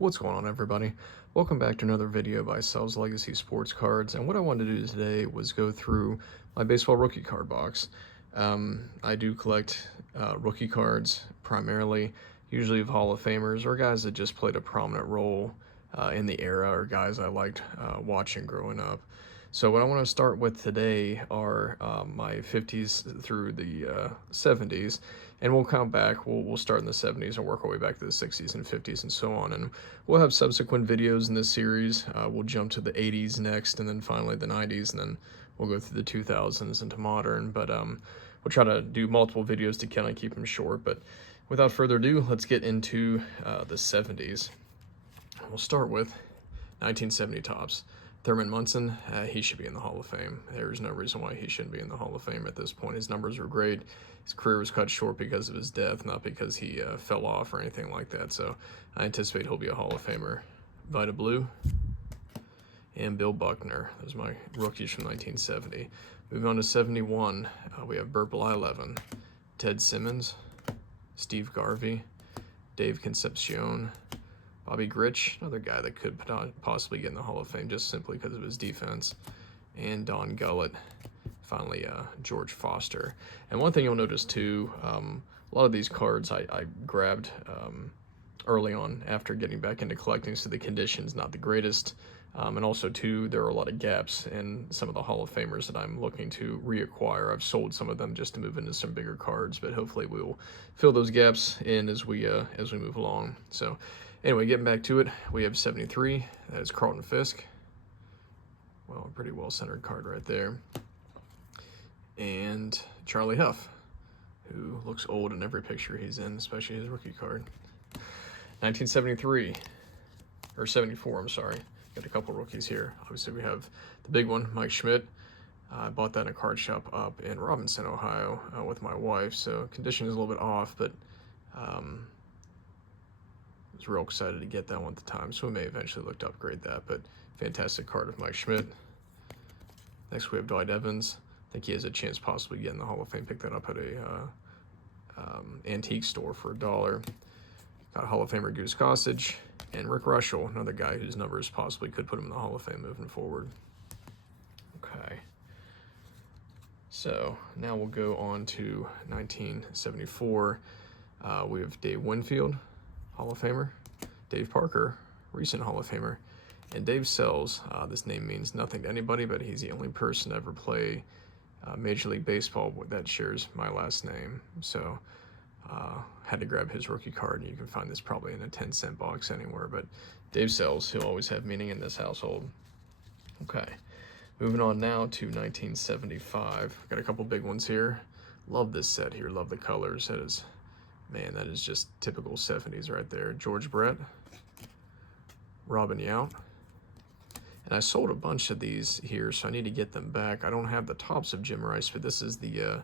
What's going on, everybody? Welcome back to another video by Sells Legacy Sports Cards, and what I wanted to do today was go through my baseball rookie card box. I do collect rookie cards primarily, usually of Hall of Famers or guys that just played a prominent role in the era, or guys I liked watching growing up. So what I want to start with today are my 50s through the 70s, and we'll count back. We'll start in the 70s and work our way back to the 60s and 50s and so on. And we'll have subsequent videos in this series. We'll jump to the 80s next, and then finally the 90s, and then we'll go through the 2000s into modern. But we'll try to do multiple videos to kind of keep them short. But without further ado, let's get into the 70s. We'll start with 1970 tops. Thurman Munson, he should be in the Hall of Fame. There's no reason why he shouldn't be in the Hall of Fame at this point. His numbers were great. His career was cut short because of his death, not because he fell off or anything like that. So I anticipate he'll be a Hall of Famer. Vida Blue and Bill Buckner. Those are my rookies from 1970. Moving on to 71, we have Burt Blyleven, Ted Simmons, Steve Garvey, Dave Concepcion, Bobby Grich, another guy that could possibly get in the Hall of Fame just simply because of his defense, and Don Gullett. Finally, George Foster. And one thing you'll notice too, a lot of these cards I grabbed early on after getting back into collecting, so the condition's not the greatest. And also too, there are a lot of gaps in some of the Hall of Famers that I'm looking to reacquire. I've sold some of them just to move into some bigger cards, but hopefully we will fill those gaps in as we move along. So anyway, getting back to it, we have 73. That is Carlton Fisk. Well, a pretty well-centered card right there. And Charlie Huff, who looks old in every picture he's in, especially his rookie card. 1973, or 74, I'm sorry. Got a couple rookies here. Obviously, we have the big one, Mike Schmidt. I bought that in a card shop up in Robinson, Ohio, with my wife, so condition is a little bit off, but I was real excited to get that one at the time, so we may eventually look to upgrade that, but fantastic card of Mike Schmidt. Next, we have Dwight Evans. I think he has a chance possibly getting the Hall of Fame. Picked that up at a antique store for $1. Got a Hall of Famer Goose Gossage, and Rick Russell, another guy whose numbers possibly could put him in the Hall of Fame moving forward. Okay. So now we'll go on to 1974. We have Dave Winfield, Hall of Famer, Dave Parker, recent Hall of Famer, and Dave Sells. This name means nothing to anybody, but he's the only person to ever play Major League Baseball that shares my last name. So had to grab his rookie card, and you can find this probably in a 10-cent box anywhere, but Dave Sells, he'll always have meaning in this household. Okay, moving on now to 1975. Got a couple big ones here. Love this set here, love the colors. That is, man, that is just typical 70s right there. George Brett, Robin Yount. And I sold a bunch of these here, so I need to get them back. I don't have the tops of Jim Rice, but this is the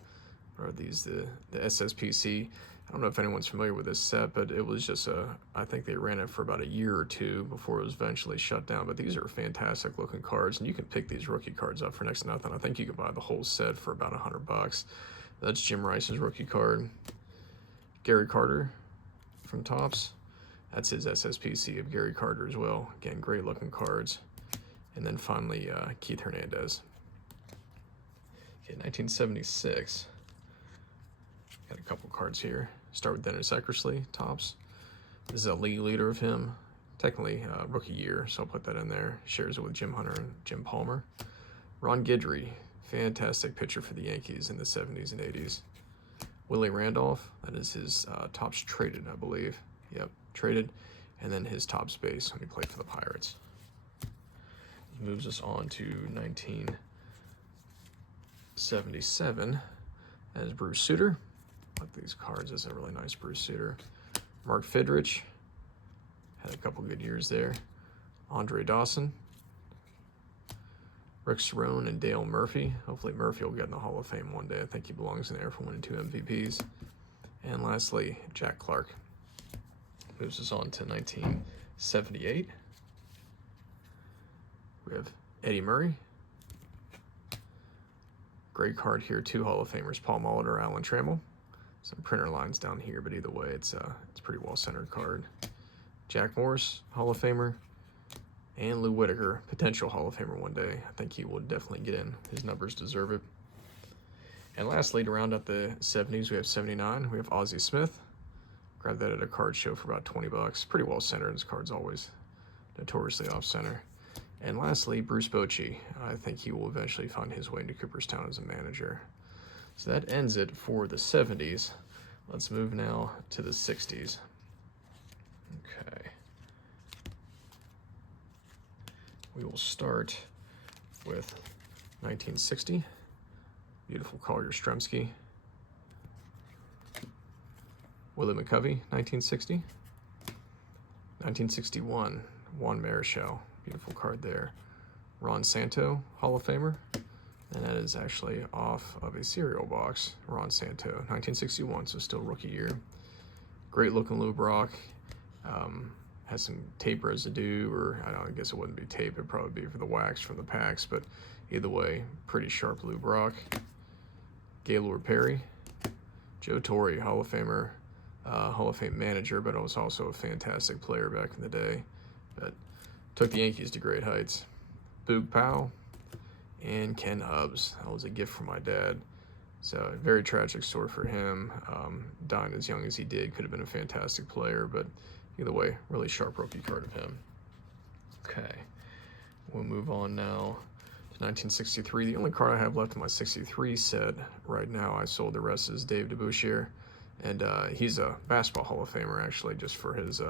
SSPC. I don't know if anyone's familiar with this set, but it was just I think they ran it for about a year or two before it was eventually shut down. But these are fantastic looking cards, and you can pick these rookie cards up for next to nothing. I think you can buy the whole set for about $100. That's Jim Rice's rookie card. Gary Carter from Topps. That's his SSPC of Gary Carter as well. Again, great looking cards. And then finally, Keith Hernandez. Okay, 1976. Got a couple cards here. Start with Dennis Eckersley, Topps. This is a league leader of him. Technically, rookie year, so I'll put that in there. Shares it with Jim Hunter and Jim Palmer. Ron Guidry, fantastic pitcher for the Yankees in the 70s and 80s. Willie Randolph, that is his Topps traded, I believe. Yep, traded. And then his Topps base when he played for the Pirates. Moves us on to 1977 as Bruce Sutter. Like these cards, this is a really nice Bruce Sutter. Mark Fidrich had a couple good years there. Andre Dawson, Rick Cerone, and Dale Murphy. Hopefully Murphy will get in the Hall of Fame one day. I think he belongs in there for winning 2 MVPs. And lastly, Jack Clark. Moves us on to 1978. We have Eddie Murray. Great card here, 2 Hall of Famers, Paul Molitor, Alan Trammell. Some printer lines down here, but either way, it's a pretty well-centered card. Jack Morris, Hall of Famer, and Lou Whitaker, potential Hall of Famer one day. I think he will definitely get in. His numbers deserve it. And lastly, to round out the 70s, we have 79. We have Ozzie Smith. Grabbed that at a card show for about 20 bucks. Pretty well centered. His card's always notoriously off center. And lastly, Bruce Bochy. I think he will eventually find his way into Cooperstown as a manager. So that ends it for the 70s. Let's move now to the 60s. Okay. We will start with 1960. Beautiful Collier Stremski. Willie McCovey, 1960. 1961, Juan Marichal. Beautiful card there. Ron Santo, Hall of Famer. And that is actually off of a cereal box. Ron Santo, 1961, so still rookie year. Great looking Lou Brock. Has some tape residue, or I guess it wouldn't be tape, it'd probably be for the wax from the packs, but either way, pretty sharp Lou Brock. Gaylord Perry. Joe Torre, Hall of Famer, Hall of Fame manager, but was also a fantastic player back in the day. But took the Yankees to great heights. Boog Powell and Ken Hubbs. That was a gift from my dad. So a very tragic story for him. Dying as young as he did, could have been a fantastic player, but either way, really sharp rookie card of him. Okay, we'll move on now to 1963. The only card I have left in my 63 set right now, I sold. The rest is Dave DeBouchier, and he's a basketball Hall of Famer actually, just for his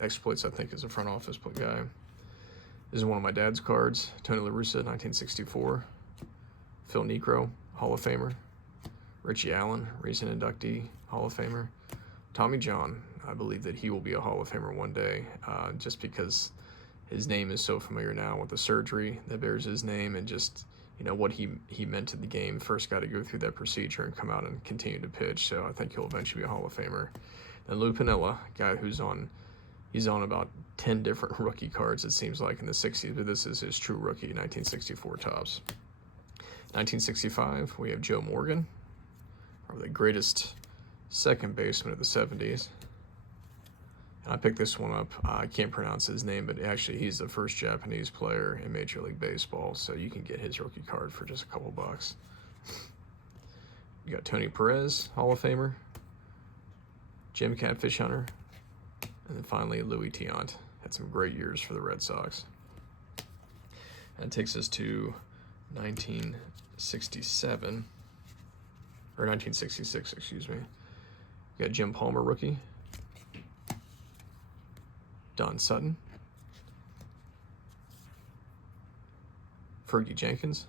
exploits, I think, as a front office guy. This is one of my dad's cards. Tony La Russa, 1964. Phil Niekro, Hall of Famer. Richie Allen, recent inductee, Hall of Famer. Tommy John, I believe that he will be a Hall of Famer one day, just because his name is so familiar now with the surgery that bears his name, and just, you know, what he meant to the game. First guy to go through that procedure and come out and continue to pitch, so I think he'll eventually be a Hall of Famer. And Lou Piniella, guy he's on about 10 different rookie cards, it seems like, in the 60s, but this is his true rookie, 1964 Topps. 1965, we have Joe Morgan, probably the greatest second baseman of the 70s. And I picked this one up. I can't pronounce his name, but actually he's the first Japanese player in Major League Baseball, so you can get his rookie card for just a couple bucks. You got Tony Perez, Hall of Famer. Jim Catfish Hunter. And then finally, Louis Tiant. Had some great years for the Red Sox. And it takes us to 1967, or 1966, excuse me. You got Jim Palmer, rookie. Don Sutton. Fergie Jenkins.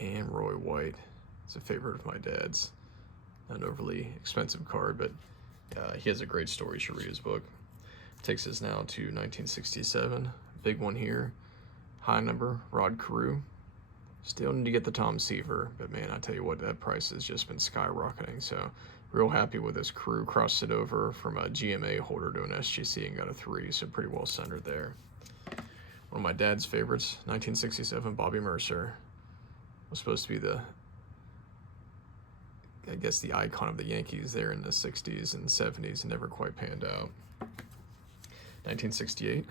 And Roy White. It's a favorite of my dad's. Not an overly expensive card, but he has a great story. You should read his book. Takes us now to 1967. Big one here. High number, Rod Carew. Still need to get the Tom Seaver, but man, I tell you what, that price has just been skyrocketing. So real happy with this Carew. Crossed it over from a GMA holder to an SGC and got a 3, so pretty well centered there. One of my dad's favorites, 1967, Bobby Mercer. Was supposed to be the icon of the Yankees there in the 60s and 70s, and never quite panned out. 1968,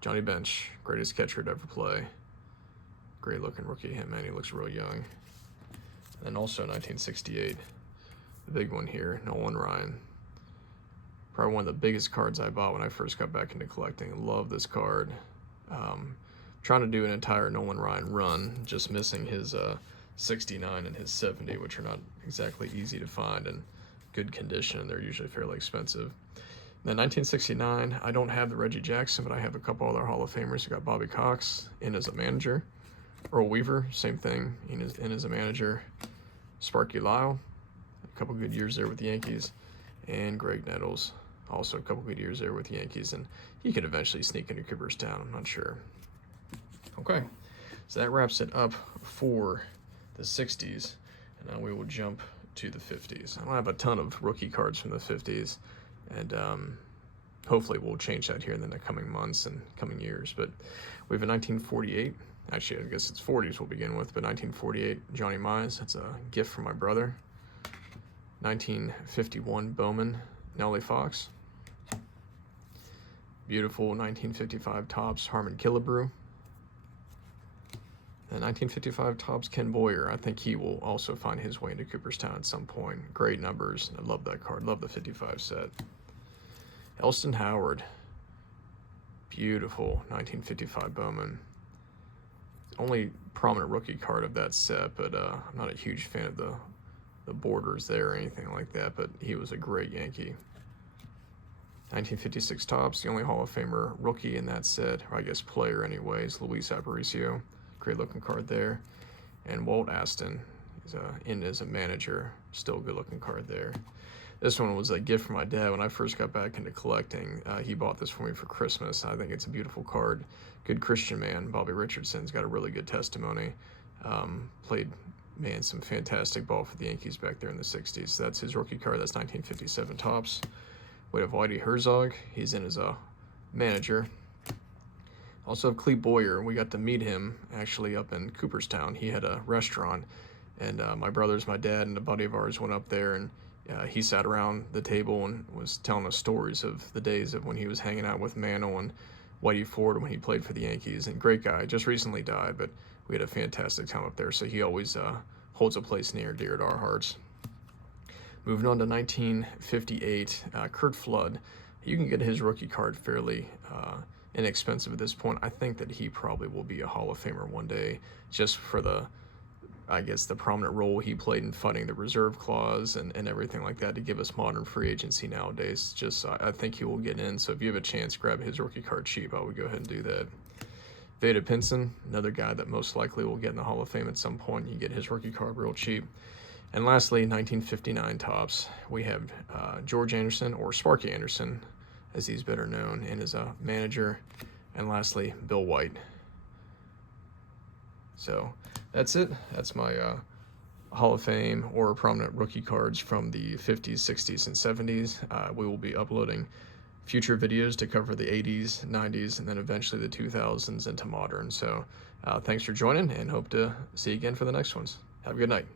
Johnny Bench, greatest catcher to ever play. Great looking rookie, him, man, he looks real young. And then also 1968, the big one here, Nolan Ryan. Probably one of the biggest cards I bought when I first got back into collecting. Love this card. Trying to do an entire Nolan Ryan run, just missing his 69 and his 70, which are not exactly easy to find in good condition, and they're usually fairly expensive. Then 1969, I don't have the Reggie Jackson, but I have a couple other Hall of Famers. I got Bobby Cox in as a manager. Earl Weaver, same thing, in as a manager. Sparky Lyle, a couple good years there with the Yankees. And Greg Nettles, also a couple good years there with the Yankees, and he could eventually sneak into Cooperstown, I'm not sure. Okay, so that wraps it up for the 60s, and now we will jump to the 50s. I don't have a ton of rookie cards from the 50s, and hopefully we'll change that here in the coming months and coming years. But we have a 1948, actually I guess it's 40s we'll begin with, but 1948 Johnny Mize, that's a gift from my brother. 1951 Bowman Nellie Fox. Beautiful 1955 Topps Harmon Killebrew. And 1955 Topps Ken Boyer. I think he will also find his way into Cooperstown at some point. Great numbers. I love that card. Love the 55 set. Elston Howard. Beautiful 1955 Bowman. Only prominent rookie card of that set, but I'm not a huge fan of the borders there or anything like that, but he was a great Yankee. 1956 Topps, the only Hall of Famer rookie in that set, or I guess player anyways, Luis Aparicio. Great looking card there. And Walt Aston, he's in as a manager, still a good looking card there. This one was a gift from my dad when I first got back into collecting. He bought this for me for Christmas. I think it's a beautiful card. Good Christian man. Bobby Richardson's got a really good testimony. Played, man, some fantastic ball for the Yankees back there in the 60s. So that's his rookie card. That's 1957 Topps. We have Whitey Herzog. He's in as a manager. Also have Cleve Boyer. We got to meet him actually up in Cooperstown. He had a restaurant, and my brothers, my dad, and a buddy of ours went up there, and he sat around the table and was telling us stories of the days of when he was hanging out with Mantle and Whitey Ford when he played for the Yankees. And great guy, just recently died, but we had a fantastic time up there, so he always holds a place near and dear to our hearts. Moving on to 1958, Curt Flood. You can get his rookie card fairly inexpensive at this point. I think that he probably will be a Hall of Famer one day, just for the, I guess, the prominent role he played in fighting the reserve clause and everything like that to give us modern free agency nowadays. Just, I think he will get in. So if you have a chance, grab his rookie card cheap. I would go ahead and do that. Vada Pinson, another guy that most likely will get in the Hall of Fame at some point. You get his rookie card real cheap. And lastly, 1959 Topps. We have George Anderson, or Sparky Anderson, as he's better known, and as a manager. And lastly, Bill White. So that's it. That's my Hall of Fame or prominent rookie cards from the 50s, 60s, and 70s. We will be uploading future videos to cover the 80s, 90s, and then eventually the 2000s into modern. So thanks for joining, and hope to see you again for the next ones. Have a good night.